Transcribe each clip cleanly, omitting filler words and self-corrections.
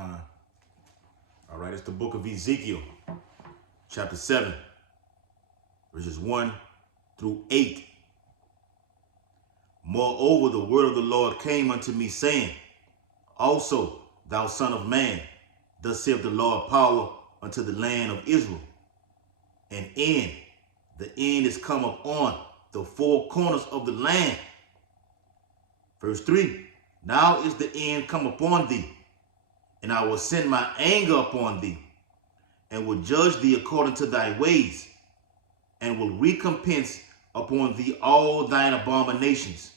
All right, it's the book of Ezekiel, chapter 7, verses 1 through 8. Moreover, the word of the Lord came unto me, saying, Also, thou son of man, thus saith the Lord power unto the land of Israel. The end is come upon the four corners of the land. Verse 3, Now is the end come upon thee, and I will send my anger upon thee, and will judge thee according to thy ways, and will recompense upon thee all thine abominations.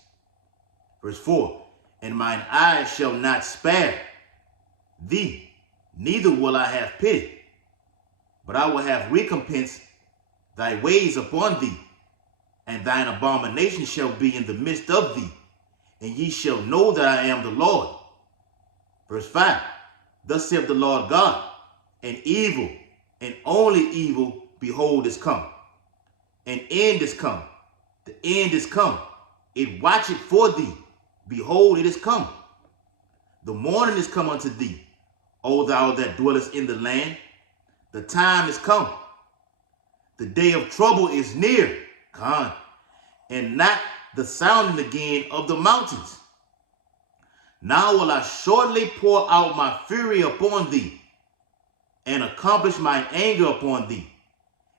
Verse 4, And mine eyes shall not spare thee, neither will I have pity, but I will have recompense thy ways upon thee, and thine abomination shall be in the midst of thee, and ye shall know that I am the Lord. Verse 5, Thus saith the Lord God, An evil, and only evil, behold, is come. An end is come. The end is come. It watcheth for thee. Behold, it is come. The morning is come unto thee, O thou that dwellest in the land. The time is come. The day of trouble is near, and not the sounding again of the mountains. Now will I shortly pour out my fury upon thee, and accomplish mine anger upon thee,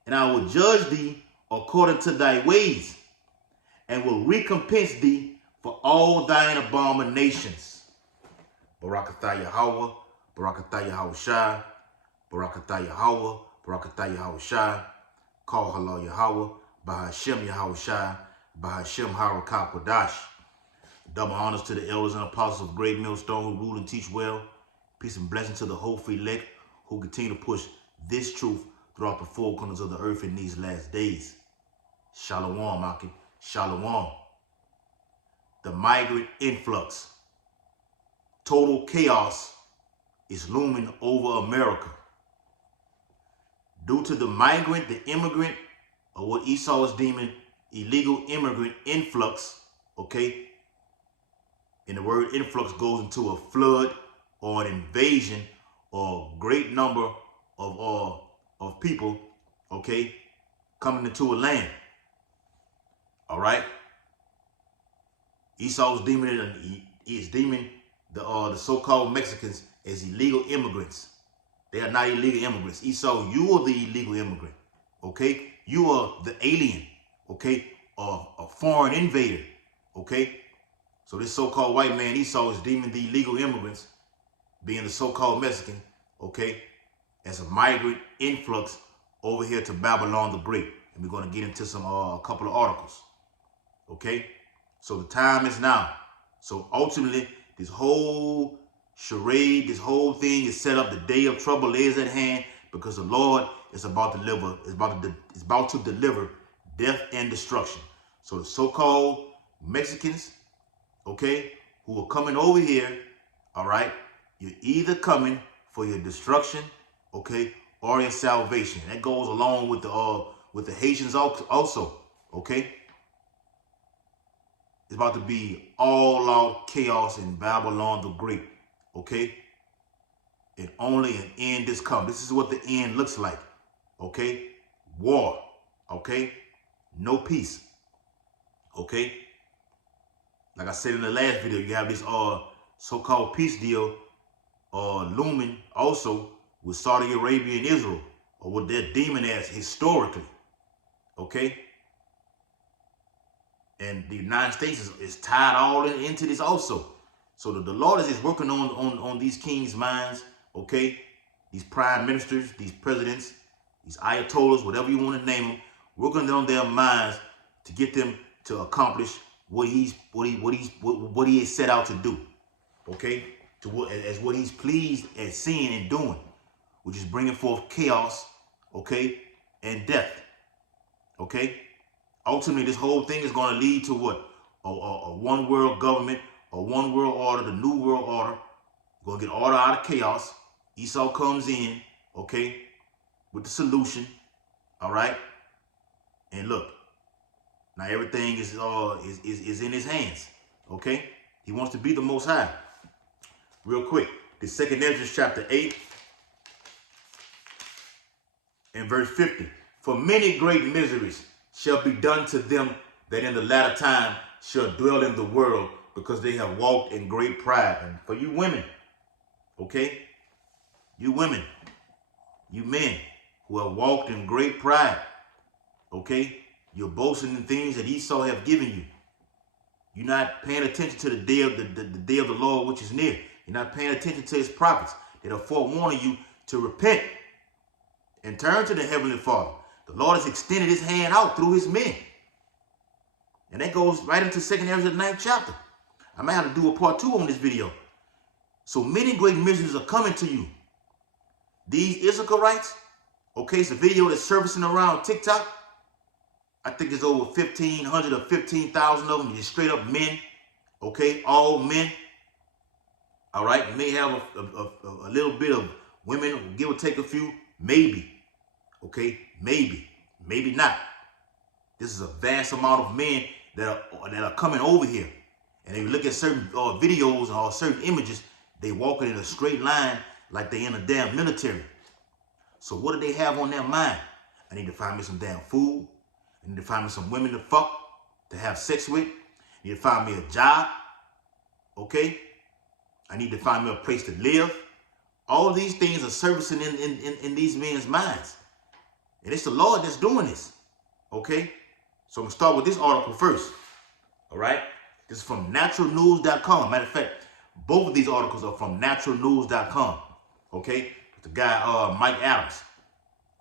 and I will judge thee according to thy ways, and will recompense thee for all thine abominations. Barakatah Yahweh, Barakatah Yahushai, Barakatah Yahweh, Barakatah Yahushai, Call Halal Yahweh, Bahashem Yahushai, Bahashem Harakah Kodash. Double honors to the elders and apostles of Great Millstone who rule and teach well. Peace and blessing to the hopeful elect who continue to push this truth throughout the four corners of the earth in these last days. Shalom, Maki. Shalom. The migrant influx. Total chaos is looming over America. Due to the migrant, the immigrant, or what Esau is deeming illegal immigrant influx, okay? And the word influx goes into a flood or an invasion or a great number of people, okay, coming into a land. All right. Esau is deeming the so-called Mexicans as illegal immigrants. They are not illegal immigrants. Esau, you are the illegal immigrant. Okay, you are the alien. Okay, a foreign invader. Okay. So this so-called white man, Esau, is deeming the illegal immigrants, being the so-called Mexican, okay, as a migrant influx over here to Babylon the Great. And we're going to get into a couple of articles, okay? So the time is now. So ultimately, this whole charade, this whole thing is set up. The day of trouble is at hand because the Lord is about to deliver death and destruction. So the so-called Mexicans, okay, who are coming over here, all right, you're either coming for your destruction, okay, or your salvation. That goes along with the Haitians also, okay. It's about to be all out chaos in Babylon the Great, okay. And only an end is come. This is what the end looks like, okay. War, okay, no peace, okay. Like I said in the last video, you have this so-called peace deal looming also with Saudi Arabia and Israel, or what they're deeming as historically, okay? And the United States is tied all into this also. So the Lord is working on these kings' minds, okay? These prime ministers, these presidents, these ayatollahs, whatever you want to name them, working on their minds to get them to accomplish what he is set out to do, okay? As what he's pleased at seeing and doing, which is bringing forth chaos, okay, and death, okay. Ultimately, this whole thing is going to lead to what? A one world government, a one world order, the new world order. Going to get order out of chaos. Esau comes in, okay, with the solution, all right. And look. Now everything is in his hands, okay? He wants to be the Most High. Real quick, The second Ezra chapter 8 and verse 50. For many great miseries shall be done to them that in the latter time shall dwell in the world, because they have walked in great pride. And for you women, okay, you women, you men who have walked in great pride, okay, you're boasting in things that Esau have given you. You're not paying attention to the day of the day of the Lord, which is near. You're not paying attention to his prophets that are forewarning you to repent and turn to the Heavenly Father. The Lord has extended his hand out through his men. And that goes right into 2nd Ezra, the 9th chapter. I might have to do a part 2 on this video. So many great miseries are coming to you. These Issacharites, okay, it's a video that's surfacing around TikTok. I think it's over 1,500 or 15,000 of them. Just straight up men, okay, all men. All right, you may have a little bit of women, give or take a few, maybe, okay, maybe not. This is a vast amount of men that are coming over here. And if you look at certain videos or certain images, they walking in a straight line like they in a damn military. So what do they have on their mind? I need to find me some damn food. I need to find me some women to fuck, to have sex with. I need to find me a job, okay? I need to find me a place to live. All of these things are surfacing in these men's minds. And it's the Lord that's doing this, okay? So I'm going to start with this article first, all right? This is from naturalnews.com. Matter of fact, both of these articles are from naturalnews.com, okay? The guy, Mike Adams,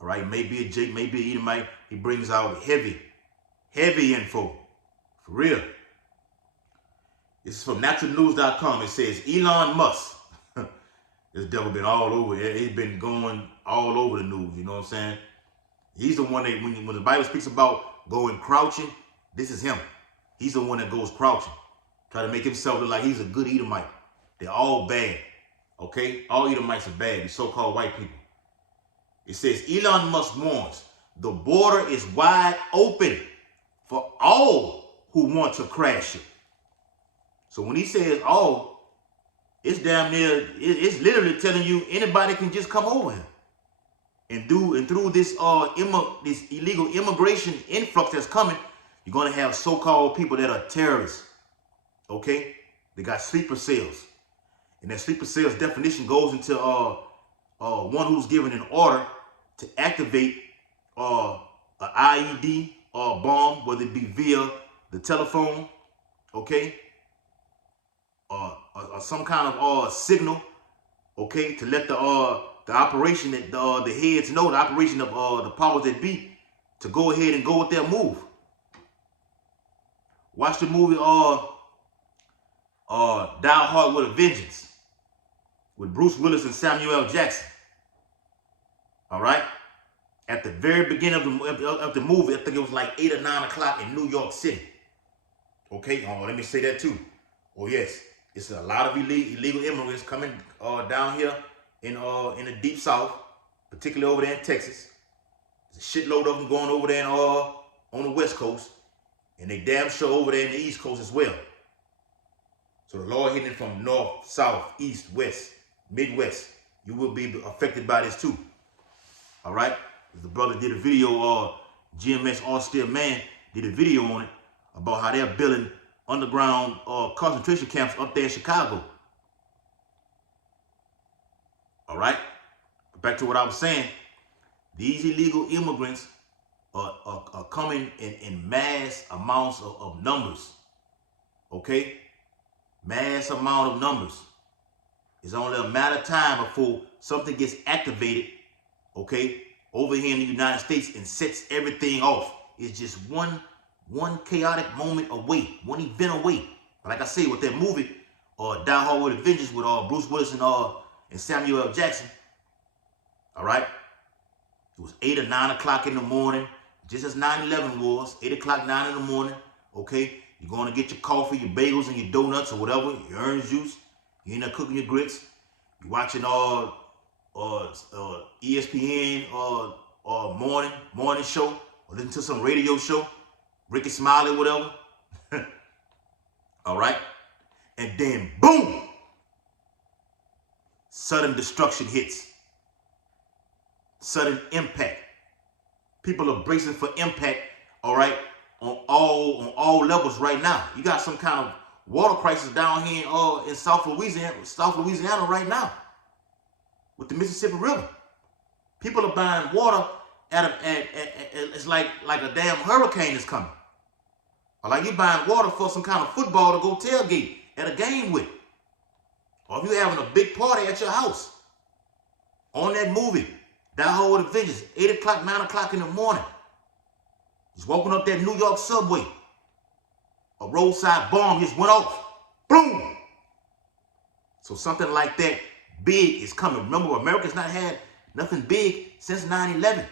all right? Maybe a Jake, maybe a Edomite. He brings out heavy info, for real. This is from naturalnews.com. It says, Elon Musk. This devil been all over. He's been going all over the news, you know what I'm saying? He's the one that, when the Bible speaks about going crouching, this is him. He's the one that goes crouching. Try to make himself look like he's a good Edomite. They're all bad, okay? All Edomites are bad, these so-called white people. It says, Elon Musk warns, the border is wide open for all who want to crash it. So when he says all, it's damn near, it's literally telling you anybody can just come over here. And through this this illegal immigration influx that's coming, you're gonna have so-called people that are terrorists. Okay? They got sleeper cells. And that sleeper cells definition goes into one who's given an order to activate an IED or a bomb, whether it be via the telephone, okay? Or some kind of signal, okay, to let the operation that the heads know, the operation of the powers that be, to go ahead and go with their move. Watch the movie Die Hard with a Vengeance with Bruce Willis and Samuel L. Jackson. All right. At the very beginning of the movie, I think it was like 8 or 9 o'clock in New York City. Okay. Oh, let me say that too. Oh yes, it's a lot of illegal immigrants coming down here in the deep south, particularly over there in Texas. There's a shitload of them going over there on the West Coast, and they damn sure over there in the East Coast as well. So the Lord hitting it from north, south, east, west, Midwest. You will be affected by this too. All right. The brother did a video, GMS Austere Man did a video on it about how they're building underground concentration camps up there in Chicago. All right. But back to what I was saying. These illegal immigrants are coming in mass amounts of numbers. Okay? Mass amount of numbers. It's only a matter of time before something gets activated, okay, over here in the United States and sets everything off. It's just one chaotic moment away, one event away. But like I say, with that movie, Die Hard with a Vengeance with Bruce Willis and Samuel L. Jackson, all right? It was 8 or 9 o'clock in the morning, just as 9/11 was, 8 o'clock, 9 in the morning, okay? You're going to get your coffee, your bagels, and your donuts or whatever, your orange juice. You ain't not cooking your grits. You're watching ESPN morning show, or listen to some radio show, Ricky Smiley, whatever. All right? And then, boom! Sudden destruction hits. Sudden impact. People are bracing for impact, all right, on all levels right now. You got some kind of water crisis down here in South Louisiana right now with the Mississippi River. People are buying water it's like a damn hurricane is coming. Or like you buying water for some kind of football to go tailgate at a game with. Or if you're having a big party at your house. On that movie, that whole Avengers, 8 o'clock, 9 o'clock in the morning. Just walking up that New York subway. A roadside bomb just went off. Boom! So something like that big is coming. Remember, America's not had nothing big since 9/11.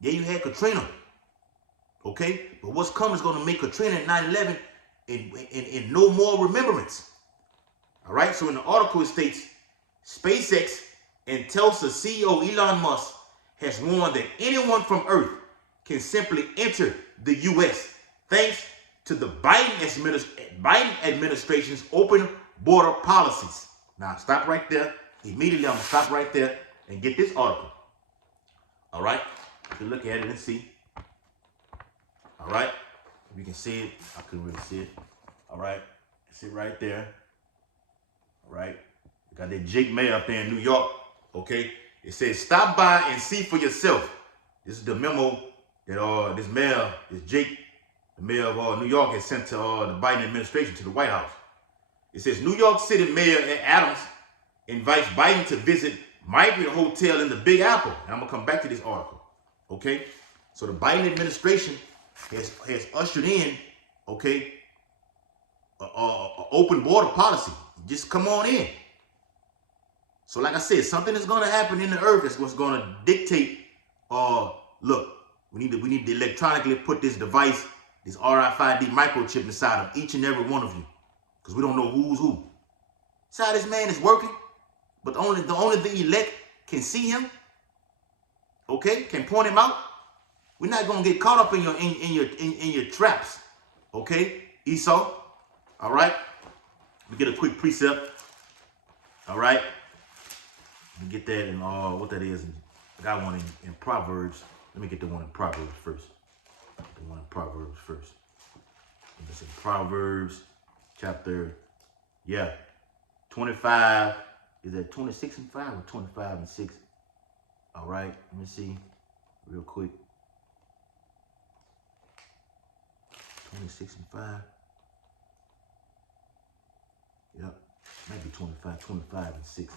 Yeah, you had Katrina. Okay? But what's coming is going to make Katrina and 9/11 in no more remembrance. All right? So in the article it states, SpaceX and Tesla CEO Elon Musk has warned that anyone from Earth can simply enter the U.S. thanks to the Biden administration's open border policies. Now, stop right there. Immediately, I'm going to stop right there and get this article. All right? You can look at it and see. All right? If you can see it. I couldn't really see it. All right? See it right there. All right? We got that Jake Mayer up there in New York. Okay? It says, stop by and see for yourself. This is the memo that this mayor, this Jake, the mayor of New York, has sent to the Biden administration, to the White House. It says, New York City Mayor Adams invites Biden to visit Migrant Hotel in the Big Apple. And I'm going to come back to this article. Okay? So the Biden administration has ushered in, okay, a open border policy. Just come on in. So like I said, something is going to happen in the earth that's what's going to dictate, look, we need to electronically put this device, this RFID microchip inside of each and every one of you. Because we don't know who's who. See how this man is working? But only the elect can see him. Okay? Can point him out. We're not gonna get caught up in your traps. Okay? Esau. All right? We get a quick precept. All right? Let me get that in what that is. I got one in Proverbs. Let me get the one in Proverbs first. The one in Proverbs first. It's in Proverbs chapter, 25. Is that 26 and 5 or 25 and 6? All right, let me see real quick. 26 and 5. Yep, maybe 25 and 6.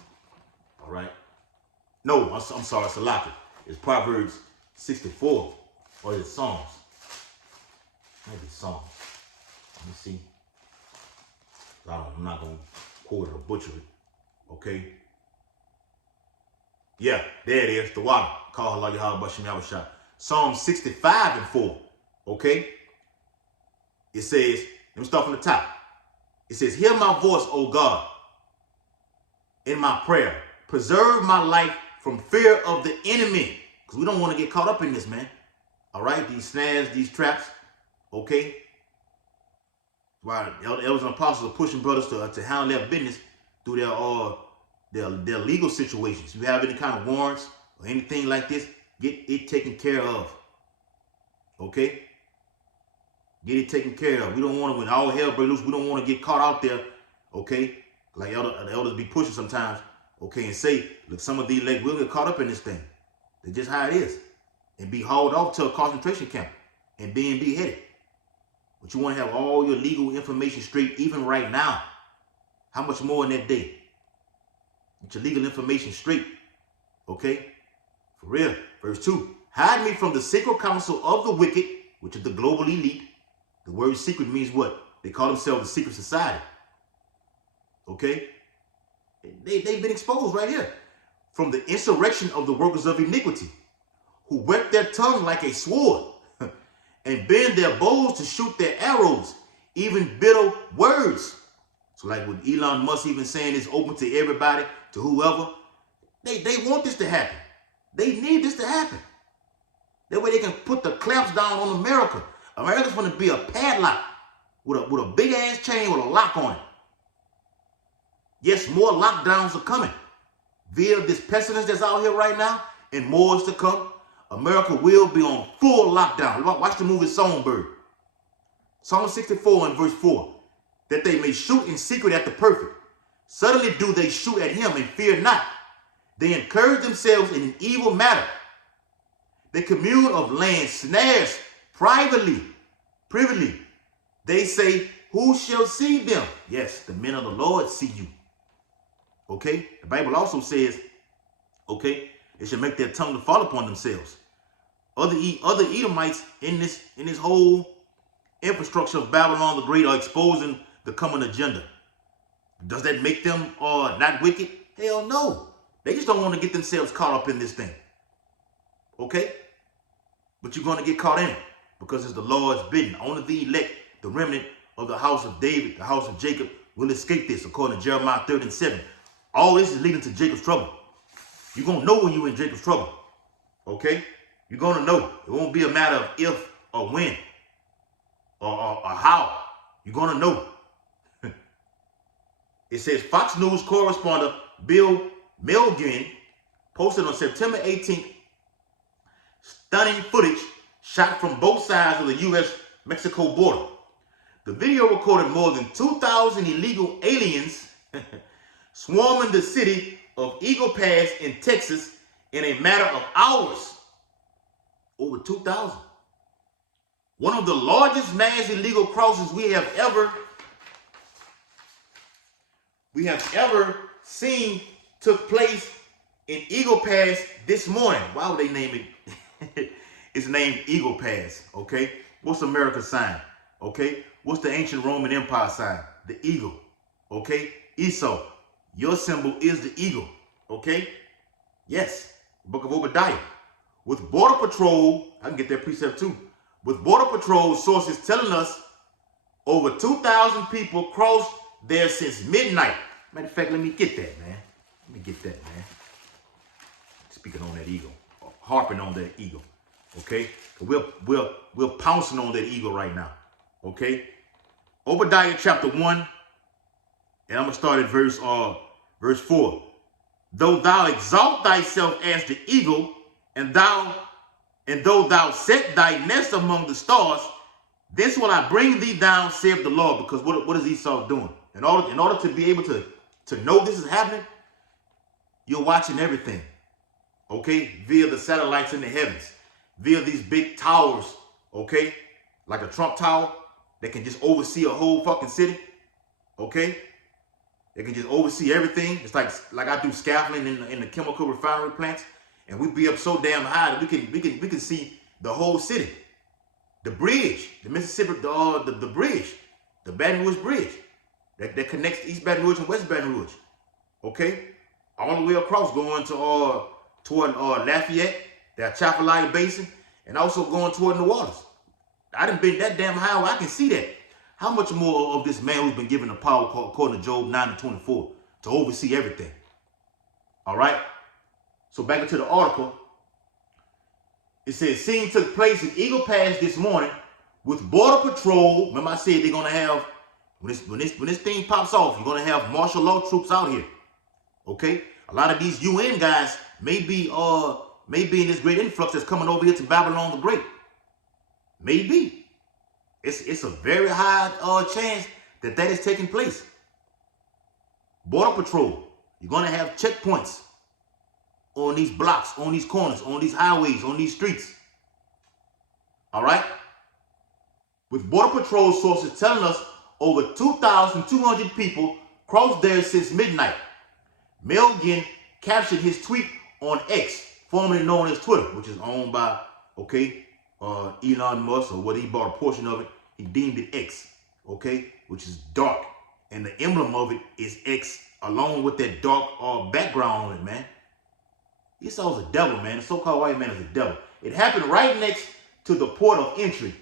All right. No, I'm sorry, it's a locket. It's Proverbs 64, or is it Psalms? Maybe Psalms. Let me see. I'm not going to quote it or butcher it. Okay? Yeah, there it is. The water. Call Allah Yahweh Bashim Yahushua. Psalm 65 and 4. Okay? It says, let me start from the top. It says, hear my voice, O God, in my prayer. Preserve my life from fear of the enemy. Because we don't want to get caught up in this, man. All right? These snares, these traps. Okay? While elders and apostles are pushing brothers to handle their business through their legal situations. If you have any kind of warrants or anything like this, get it taken care of. Okay? Get it taken care of. We don't want to, when all hell breaks loose, we don't want to get caught out there, okay? Like the elders be pushing sometimes, okay, and say, look, some of these legs will get caught up in this thing. That's just how it is. And be hauled off to a concentration camp and being beheaded. But you want to have all your legal information straight, even right now. How much more in that day? Get your legal information straight. Okay? For real. Verse 2. Hide me from the secret counsel of the wicked, which is the global elite. The word secret means what? They call themselves the secret society. Okay? They've been exposed right here. From the insurrection of the workers of iniquity, who whet their tongue like a sword, and bend their bows to shoot their arrows, even bitter words. So like with Elon Musk even saying it's open to everybody, to whoever, they want this to happen. They need this to happen. That way they can put the clamps down on America. America's going to be a padlock with a big ass chain with a lock on it. Yes, more lockdowns are coming. Via this pestilence that's out here right now, and more is to come, America will be on full lockdown. Watch the movie Songbird. Psalm 64 and verse 4. That they may shoot in secret at the perfect. Suddenly do they shoot at him and fear not. They encourage themselves in an evil matter. They commune of land snares privately. They say, who shall see them? Yes, the men of the Lord see you. Okay? The Bible also says, okay, they should make their tongue to fall upon themselves. Other Edomites in this whole infrastructure of Babylon the Great are exposing the coming agenda. Does that make them not wicked? Hell no. They just don't want to get themselves caught up in this thing. Okay? But you're going to get caught in it because it's the Lord's bidding. Only the elect, the remnant of the house of David, the house of Jacob, will escape this, according to Jeremiah 30:7. All this is leading to Jacob's trouble. You're going to know when you're in Jacob's trouble. Okay? You're going to know. It won't be a matter of if or when or how. You're going to know. It says Fox News correspondent Bill Migrant posted on September 18th stunning footage shot from both sides of the U.S.-Mexico border. The video recorded more than 2,000 illegal aliens swarming the city of Eagle Pass in Texas in a matter of hours. Over 2,000. One of the largest mass illegal crossings we have ever seen took place in Eagle Pass this morning. Why would they name it? It's named Eagle Pass, okay? What's America's sign, okay? What's the ancient Roman Empire sign? The eagle, okay? Esau, your symbol is the eagle, okay? Yes, Book of Obadiah. With Border Patrol, I can get that precept too. With Border Patrol sources telling us over 2,000 people crossed there since midnight. Matter of fact, let me get that, man. Let me get that, man. Speaking on that eagle, harping on that eagle, okay? We're pouncing on that eagle right now, okay? Obadiah chapter 1, and I'm gonna start at verse 4. Though thou exalt thyself as the eagle, and though thou set thy nest among the stars, this will I bring thee down, saith the Lord. Because what is Esau doing? In order to be able to know this is happening, you're watching everything, okay? Via the satellites in the heavens, via these big towers, okay? Like a Trump Tower that can just oversee a whole fucking city, okay? They can just oversee everything. It's like I do scaffolding in the chemical refinery plants, and we be up so damn high that we can see the whole city. The bridge, the Mississippi, the bridge, the Baton Rouge Bridge that connects East Baton Rouge and West Baton Rouge. Okay? All the way across going to toward Lafayette, that Chapalaya Basin, and also going toward New Orleans. I done been that damn high where I can see that. How much more of this man who's been given the power, according to Job 9:24, to oversee everything? All right? So back into the article. It says, scene took place in Eagle Pass this morning with Border Patrol. Remember I said they're going to have, when this thing pops off, you're going to have martial law troops out here. Okay? A lot of these UN guys may be in this great influx that's coming over here to Babylon the Great. Maybe. It's a very high chance that is taking place. Border Patrol, you're going to have checkpoints on these blocks, on these corners, on these highways, on these streets. All right? With Border Patrol sources telling us over 2,200 people crossed there since midnight. Melgen captured his tweet on X, formerly known as Twitter, which is owned by, Elon Musk, or whether he bought a portion of it, he deemed it X, okay, which is dark. And the emblem of it is X, along with that dark background on it, man. Esau's a devil, man. The so-called white man is a devil. It happened right next to the port of entry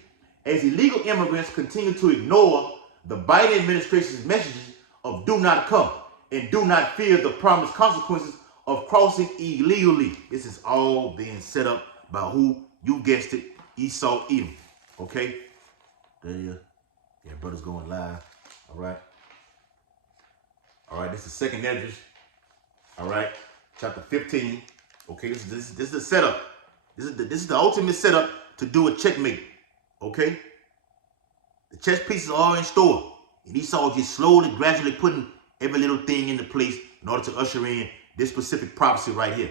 as illegal immigrants continue to ignore the Biden administration's messages of do not come and do not fear the promised consequences of crossing illegally. This is all being set up by who? You guessed it, Esau Edom. Okay? There you go. Yeah, brother's going live. All right? All right, this is second Esdras. All right, chapter 15. Okay, this is the setup. This is the ultimate setup to do a checkmate. Okay, the chess pieces are in store, and Esau just slowly, gradually putting every little thing into place in order to usher in this specific prophecy right here.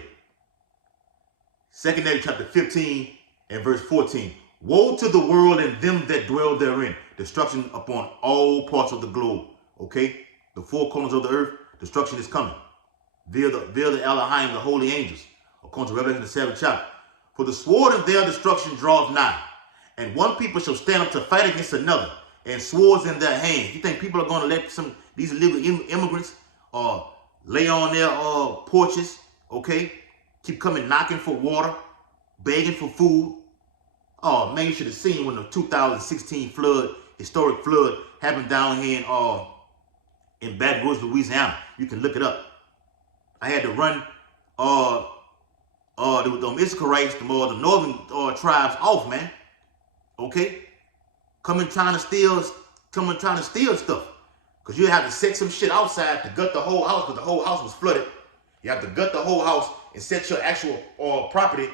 Second Esdras chapter 15 and verse 14. Woe to the world and them that dwell therein. Destruction upon all parts of the globe. Okay? The four corners of the earth, destruction is coming. Via the Elohim, the holy angels. According to Revelation the 7th chapter. For the sword of their destruction draweth nigh. And one people shall stand up to fight against another. And swords in their hands. You think people are going to let these illegal immigrants lay on their porches? Okay? Keep coming knocking for water. Begging for food. Oh man, you should have seen when the 2016 historic flood happened down here in Baton Rouge, Louisiana. You can look it up. I had to run the Israelites, the northern tribes off, man. Okay? Coming trying to steal stuff. Because you have to set some shit outside to gut the whole house because the whole house was flooded. You have to gut the whole house and set your actual property,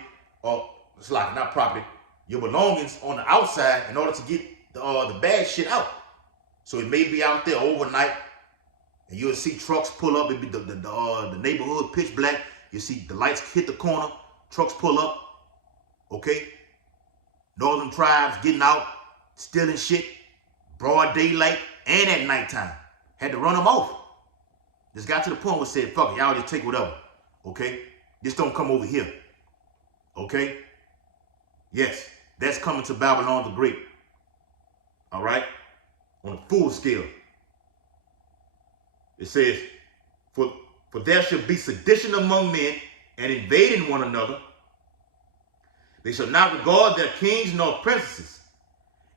it's like not property, your belongings on the outside in order to get the bad shit out. So it may be out there overnight, and you'll see trucks pull up. It'll be the neighborhood pitch black. You see the lights hit the corner, trucks pull up. Okay, northern tribes getting out, stealing shit, broad daylight and at nighttime. Had to run them off. Just got to the point where said, fuck it, y'all just take whatever. Okay, just don't come over here. Okay, yes, that's coming to Babylon the Great. All right, on a full scale. It says, for there shall be sedition among men and invading one another. They shall not regard their kings nor princesses.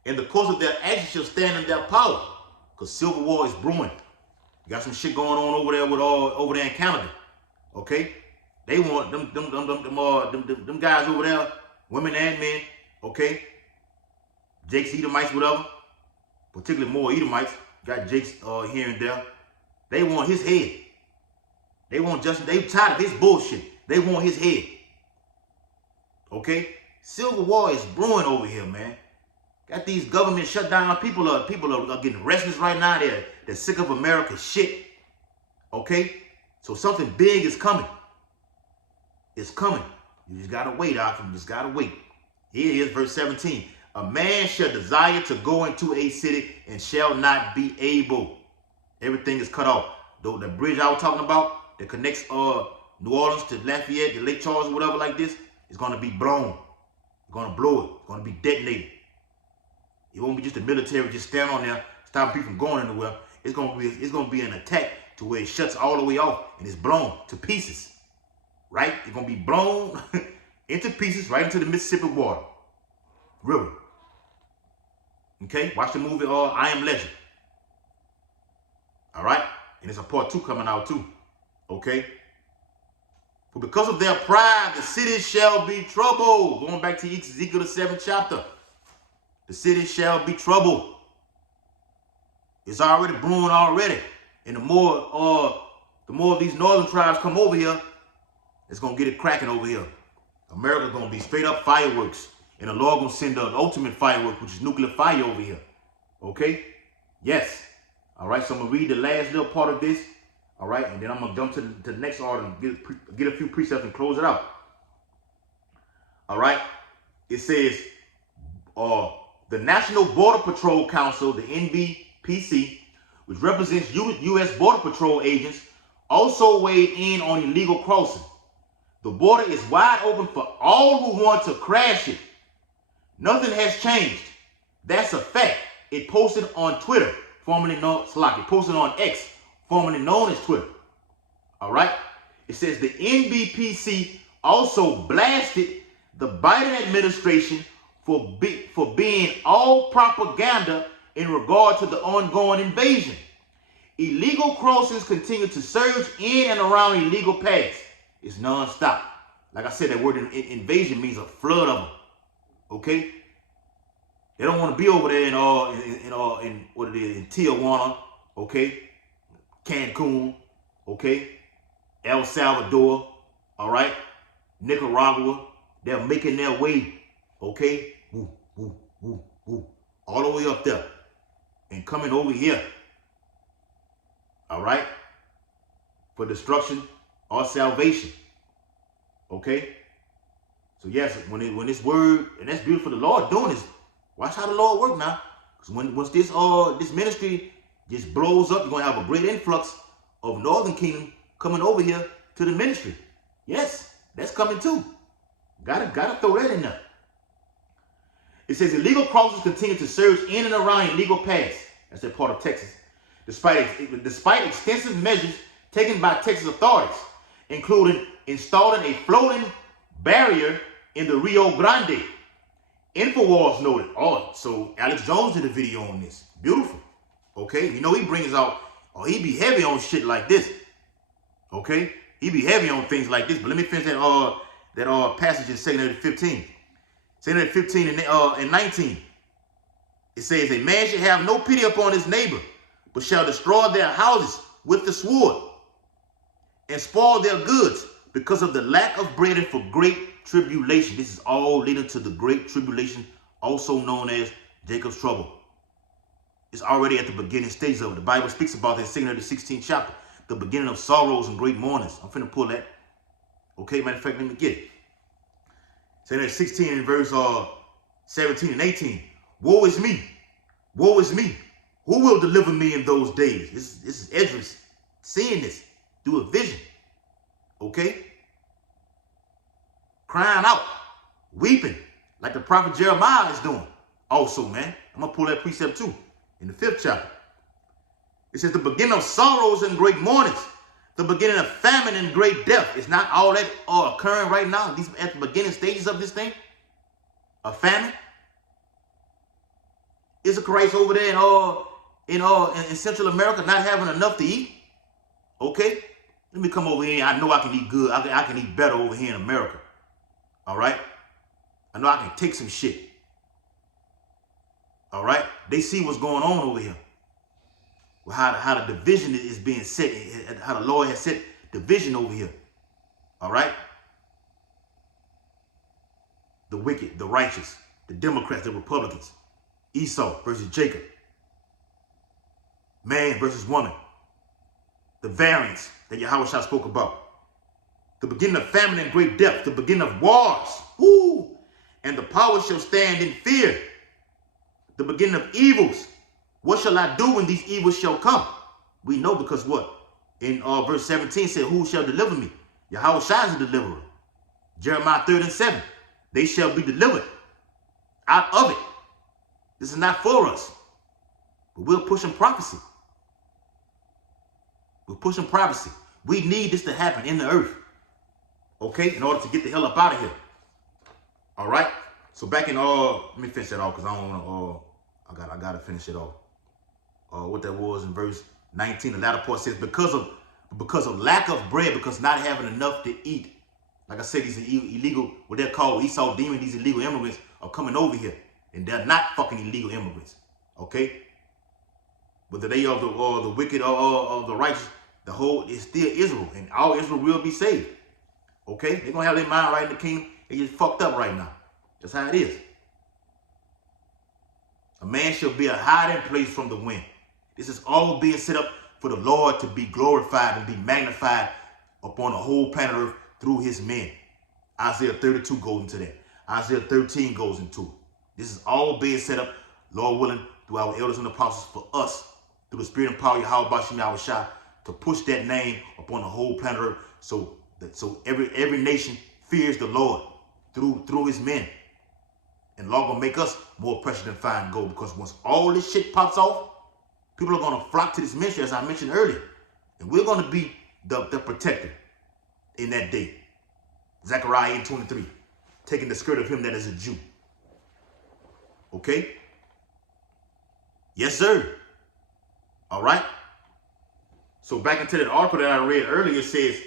In the course of their actions shall stand in their power. Because civil war is brewing. You got some shit going on over there over there in Canada. Okay? They want them guys over there, women and men, okay? Jake's Edomites, whatever. Particularly more Edomites. Got Jake's here and there. They want his head. They want Justin. They tired of his bullshit. They want his head. Okay? Civil war is brewing over here, man. Got these government shutdown. People are getting restless right now. They're sick of America's shit. Okay? So something big is coming. It's coming. You just gotta wait, Alfred. You just gotta wait. Here is verse 17. A man shall desire to go into a city and shall not be able. Everything is cut off. The bridge I was talking about that connects New Orleans to Lafayette, to Lake Charles, or whatever like this, is gonna be blown. It's gonna blow it. It's gonna be detonated. It won't be just the military just stand on there, stopping people from going anywhere. It's gonna be an attack to where it shuts all the way off and it's blown to pieces. Right? It's going to be blown into pieces right into the Mississippi River. Okay? Watch the movie I Am Legend. All right? And there's a part 2 coming out too. Okay? For because of their pride, the city shall be troubled. Going back to Ezekiel the 7th chapter. The city shall be troubled. It's already brewing already. And the more of these northern tribes come over here, it's going to get it cracking over here. America's going to be straight up fireworks. And the Lord going to send the ultimate firework, which is nuclear fire over here. Okay? Yes. All right, so I'm going to read the last little part of this. All right, and then I'm going to jump to the next order and get a few precepts and close it out. All right? It says, the National Border Patrol Council, the NBPC, which represents U.S. Border Patrol agents, also weighed in on illegal crossing. The border is wide open for all who want to crash it. Nothing has changed. That's a fact. It posted on Twitter, formerly known as It posted on X, formerly known as Twitter. All right? It says the NBPC also blasted the Biden administration for being all propaganda in regard to the ongoing invasion. Illegal crossings continue to surge in and around illegal paths. It's non-stop. Like I said, that word invasion means a flood of them. Okay? They don't want to be over there in what it is, in Tijuana. Okay? Cancun, okay, El Salvador, all right, Nicaragua. They're making their way, okay, woo, woo, woo, woo, all the way up there and coming over here, all right, for destruction or salvation, okay. So yes, when this word, and that's beautiful, the Lord doing this. Watch how the Lord work now. Because once this ministry just blows up, you're gonna have a great influx of Northern Kingdom coming over here to the ministry. Yes, that's coming too. Gotta throw that in there. It says illegal crossers continue to surge in and around illegal paths. That's that part of Texas. Despite extensive measures taken by Texas authorities, including installing a floating barrier in the Rio Grande. Infowars noted. Oh, so Alex Jones did a video on this. Beautiful. Okay, you know he brings out, he be heavy on shit like this. Okay, he be heavy on things like this. But let me finish that passage in 2 15. 2 15 and 19. It says, a man should have no pity upon his neighbor, but shall destroy their houses with the sword and spoil their goods because of the lack of bread and for great tribulation. This is all leading to the great tribulation, also known as Jacob's trouble. It's already at the beginning stages of it. The Bible speaks about that in the 16th chapter, the beginning of sorrows and great mournings. I'm finna pull that. Okay, matter of fact, let me get it. 2 16 in verse 17 and 18. Woe is me. Woe is me. Who will deliver me in those days? This is Esdras seeing this through a vision. Okay? Crying out, weeping, like the prophet Jeremiah is doing. Also, man, I'm going to pull that precept too in the 5th chapter. It says the beginning of sorrows and great mournings, the beginning of famine and great death. It's not all that occurring right now. These at the beginning stages of this thing, a famine. Is a Christ over there in Central America not having enough to eat? Okay, let me come over here. I know I can eat good. I can eat better over here in America. All right, I know I can take some shit. All right, they see what's going on over here. How the division is being set, how the Lord has set division over here. All right, the wicked, the righteous, the Democrats, the Republicans. Esau versus Jacob. Man versus woman. The variance that Yahweh spoke about. The beginning of famine and great death. The beginning of wars. Woo! And the power shall stand in fear. The beginning of evils. What shall I do when these evils shall come? We know because what? In verse 17 said, who shall deliver me? Yahweh is the deliverer. Jeremiah 3:7. They shall be delivered out of it. This is not for us, but we're pushing prophecy. We're pushing prophecy. We need this to happen in the earth, okay, in order to get the hell up out of here. All right. So back in let me finish that off because I don't want to. I gotta finish it off. What that was in verse 19, the latter part says because of lack of bread, because not having enough to eat. Like I said, these illegal, what they're called Esau demons, these illegal immigrants are coming over here. And they're not fucking illegal immigrants, okay? Whether they are the wicked or the righteous, it's still Israel, and all Israel will be saved, okay? They're gonna have their mind right in the kingdom. They just fucked up right now. That's how it is. A man shall be a hiding place from the wind. This is all being set up for the Lord to be glorified and be magnified upon the whole planet Earth through his men. Isaiah 32 goes into that. Isaiah 13 goes into it. This is all being set up, Lord willing, through our elders and apostles for us, through the spirit and power of Yahweh Bashim Yahushua, to push that name upon the whole planet Earth, so every nation fears the Lord through his men. And Lord gonna make us more precious than fine gold, because once all this shit pops off, people are gonna flock to this ministry, as I mentioned earlier, and we're gonna be the protector in that day. Zechariah 8:23, taking the skirt of him that is a Jew. Okay? Yes, sir. All right? So back into that article that I read earlier, it says,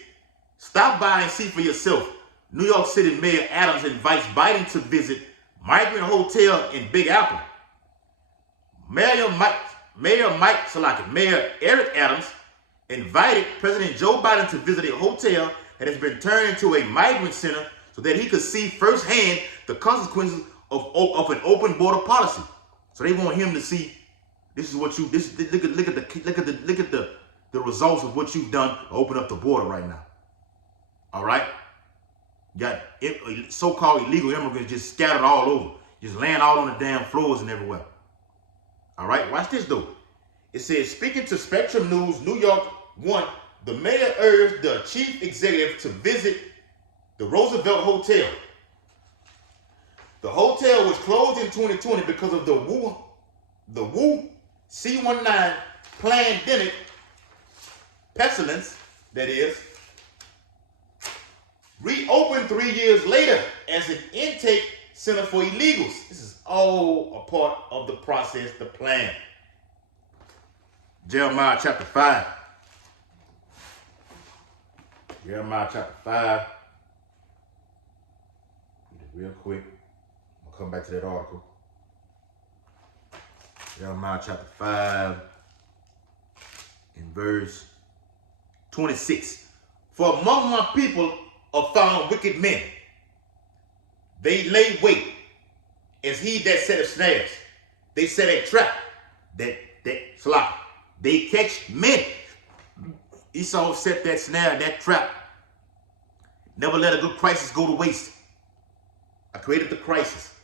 stop by and see for yourself. New York City Mayor Adams invites Biden to visit Migrant Hotel in Big Apple. Mayor Eric Adams invited President Joe Biden to visit a hotel that has been turned into a migrant center so that he could see firsthand the consequences of an open border policy. So they want him to see, this is what you, look at the results of what you've done to open up the border right now. All right? You got so-called illegal immigrants just scattered all over, just laying all on the damn floors and everywhere. All right? Watch this, though. It says, speaking to Spectrum News, New York 1, the mayor urged the chief executive to visit the Roosevelt Hotel. The hotel was closed in 2020 because of the Wu C-19 pandemic pestilence, that is, reopened 3 years later as an intake center for illegals. This is all a part of the process, the plan. Jeremiah chapter 5. Jeremiah chapter 5. Real quick. I'll come back to that article. Jeremiah chapter 5 in verse 26. For among my people are found wicked men. They lay wait as he that setteth snares. They set a trap that slap. They catch men. Esau set that snare, that trap. Never let a good crisis go to waste. I created the crisis.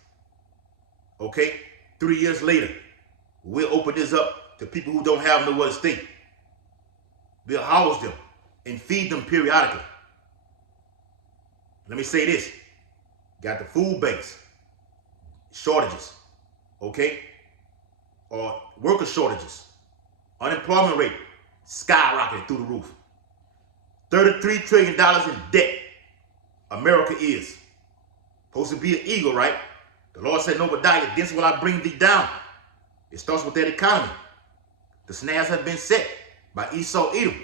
Okay? 3 years later, we'll open this up to people who don't have nowhere to stay. We'll house them and feed them periodically. Let me say this. Got the food banks, shortages, okay? Or worker shortages. Unemployment rate skyrocketed through the roof. $33 trillion in debt. America is. Supposed to be an eagle, right? The Lord said, Obadiah, this will I bring thee down. It starts with that economy. The snares have been set by Esau Edom.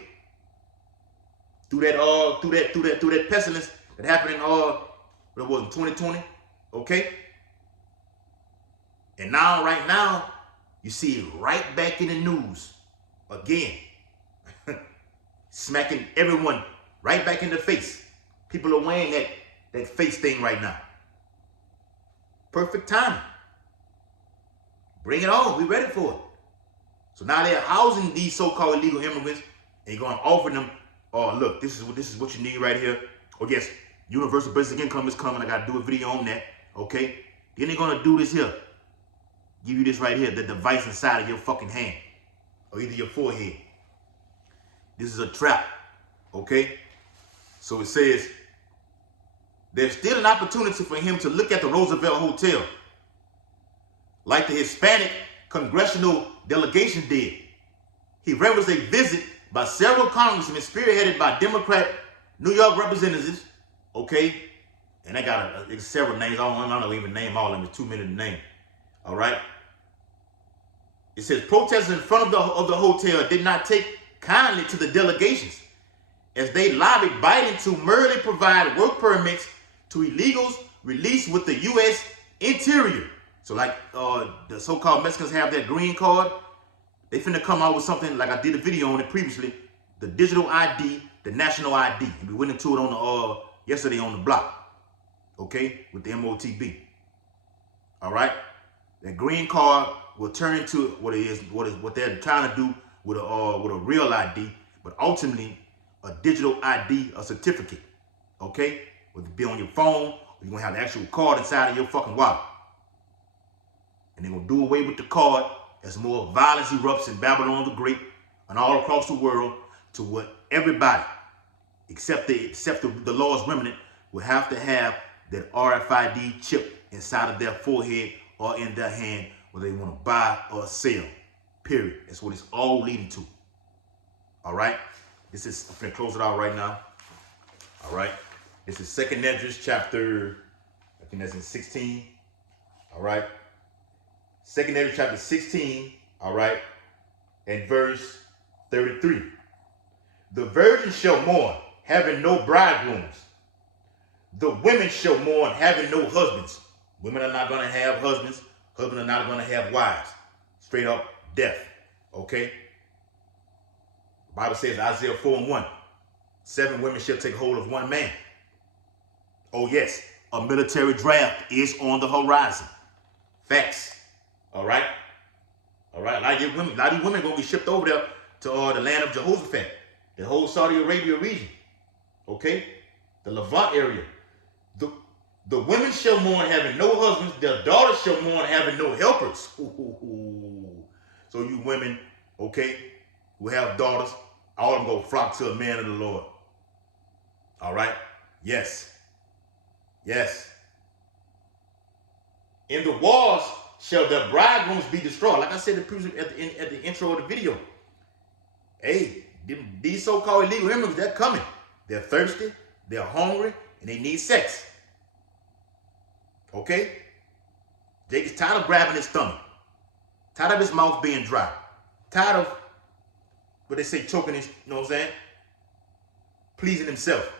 Through that pestilence that happened in what was in 2020, okay? And now, right now, you see it right back in the news again, smacking everyone right back in the face. People are wearing that face thing right now. Perfect timing. Bring it on. We're ready for it. So now they're housing these so-called illegal immigrants and going to offer them, oh, look, this is what you need right here. Or yes, universal basic income is coming. I got to do a video on that. Okay? Then they're going to do this here. Give you this right here, the device inside of your fucking hand. Or either your forehead. This is a trap. Okay? So it says, there's still an opportunity for him to look at the Roosevelt Hotel like the Hispanic congressional delegation did. He referenced a visit by several congressmen spearheaded by Democrat New York representatives, okay? And they got several names. I don't even name all of them. It's too many to name, all right? It says protesters in front of the hotel did not take kindly to the delegations as they lobbied Biden to merely provide work permits to illegals released with the U.S. Interior. So like the so-called Mexicans have that green card, they finna come out with something like I did a video on it previously, the digital ID, the national ID. And we went into it on the yesterday on the block, okay, with the MOTB. All right, that green card will turn into what they're trying to do with a real ID, but ultimately a digital ID, a certificate, okay? Whether it be on your phone, or you're gonna have the actual card inside of your fucking wallet. And they're gonna do away with the card as more violence erupts in Babylon the Great and all across the world, to what everybody, except the Lord's remnant, will have to have that RFID chip inside of their forehead or in their hand, whether they want to buy or sell. Period. That's what it's all leading to. All right. I'm gonna close it out right now. All right. This is 2nd Esdras chapter, I think that's in 16. All right. 2nd Esdras chapter 16. All right. And verse 33. The virgins shall mourn, having no bridegrooms. The women shall mourn, having no husbands. Women are not going to have husbands. Husbands are not going to have wives. Straight up death. Okay? The Bible says, Isaiah 4:1, 7 women shall take hold of one man. Oh yes, a military draft is on the horizon. Facts. All right. All right. A lot of these women gonna be shipped over there to the land of Jehoshaphat, the whole Saudi Arabia region. Okay, the Levant area. The women shall mourn having no husbands. Their daughters shall mourn having no helpers. Ooh. So you women, okay, who have daughters, all of them go flock to a man of the Lord. All right. Yes. Yes. In the wars shall their bridegrooms be destroyed. Like I said at the intro of the video. Hey, these so-called illegal immigrants, they're coming. They're thirsty, they're hungry, and they need sex. Okay? Jake is tired of grabbing his stomach. Tired of his mouth being dry. Tired of, what they say, choking his, you know what I'm saying? Pleasing himself.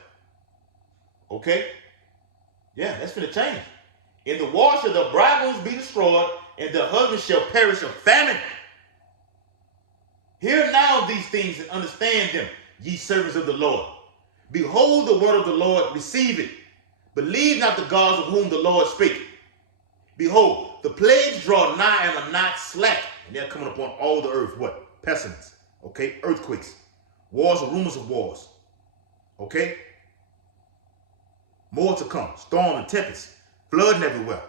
Okay? Yeah, that's finna change. In the war shall the bridegrooms be destroyed, and the husband shall perish of famine. Hear now these things and understand them, ye servants of the Lord. Behold the word of the Lord, receive it. Believe not the gods of whom the Lord spake. Behold, the plagues draw nigh and are not slack, and they're coming upon all the earth. What? Pestilence. Okay? Earthquakes. Wars and rumors of wars. Okay? More to come. Storm and tempest. Flooding everywhere.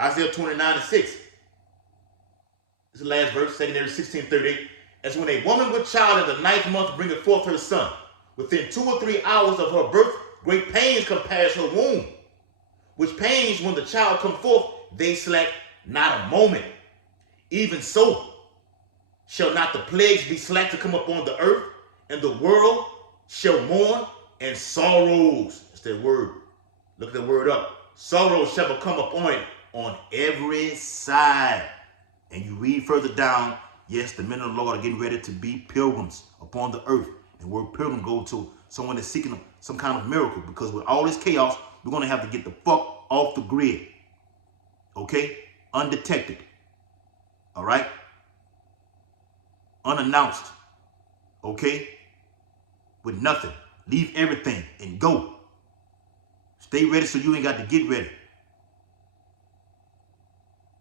Isaiah 29:6. This is the last verse, 2 16:38. As when a woman with child in the 9th month bringeth forth her son, within 2 or 3 hours of her birth, great pains compass her womb. Which pains, when the child come forth, they slack not a moment. Even so, shall not the plagues be slack to come upon the earth, and the world shall mourn, and sorrows. That's that word. Look that word up. Sorrows shall come upon it on every side. And you read further down, yes, the men of the Lord are getting ready to be pilgrims upon the earth. And the word pilgrim go to someone that's seeking some kind of miracle, because with all this chaos, we're going to have to get the fuck off the grid. Okay? Undetected. All right? Unannounced. Okay? With nothing. Leave everything and go. Stay ready so you ain't got to get ready.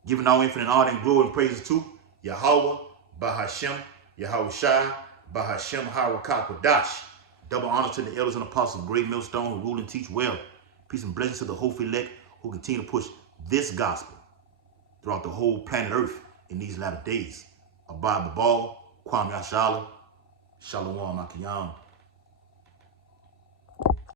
Giving all infinite honor and glory and praises to Yahweh, Bahashem, Yahweh Shai, Bahashem, Harakak, double honor to the elders and apostles, great millstone who rule and teach well. Peace and blessings to the hopeful elect who continue to push this gospel throughout the whole planet Earth in these latter days. Abad Babal, Kwame Ashala, Shalom Akiyam.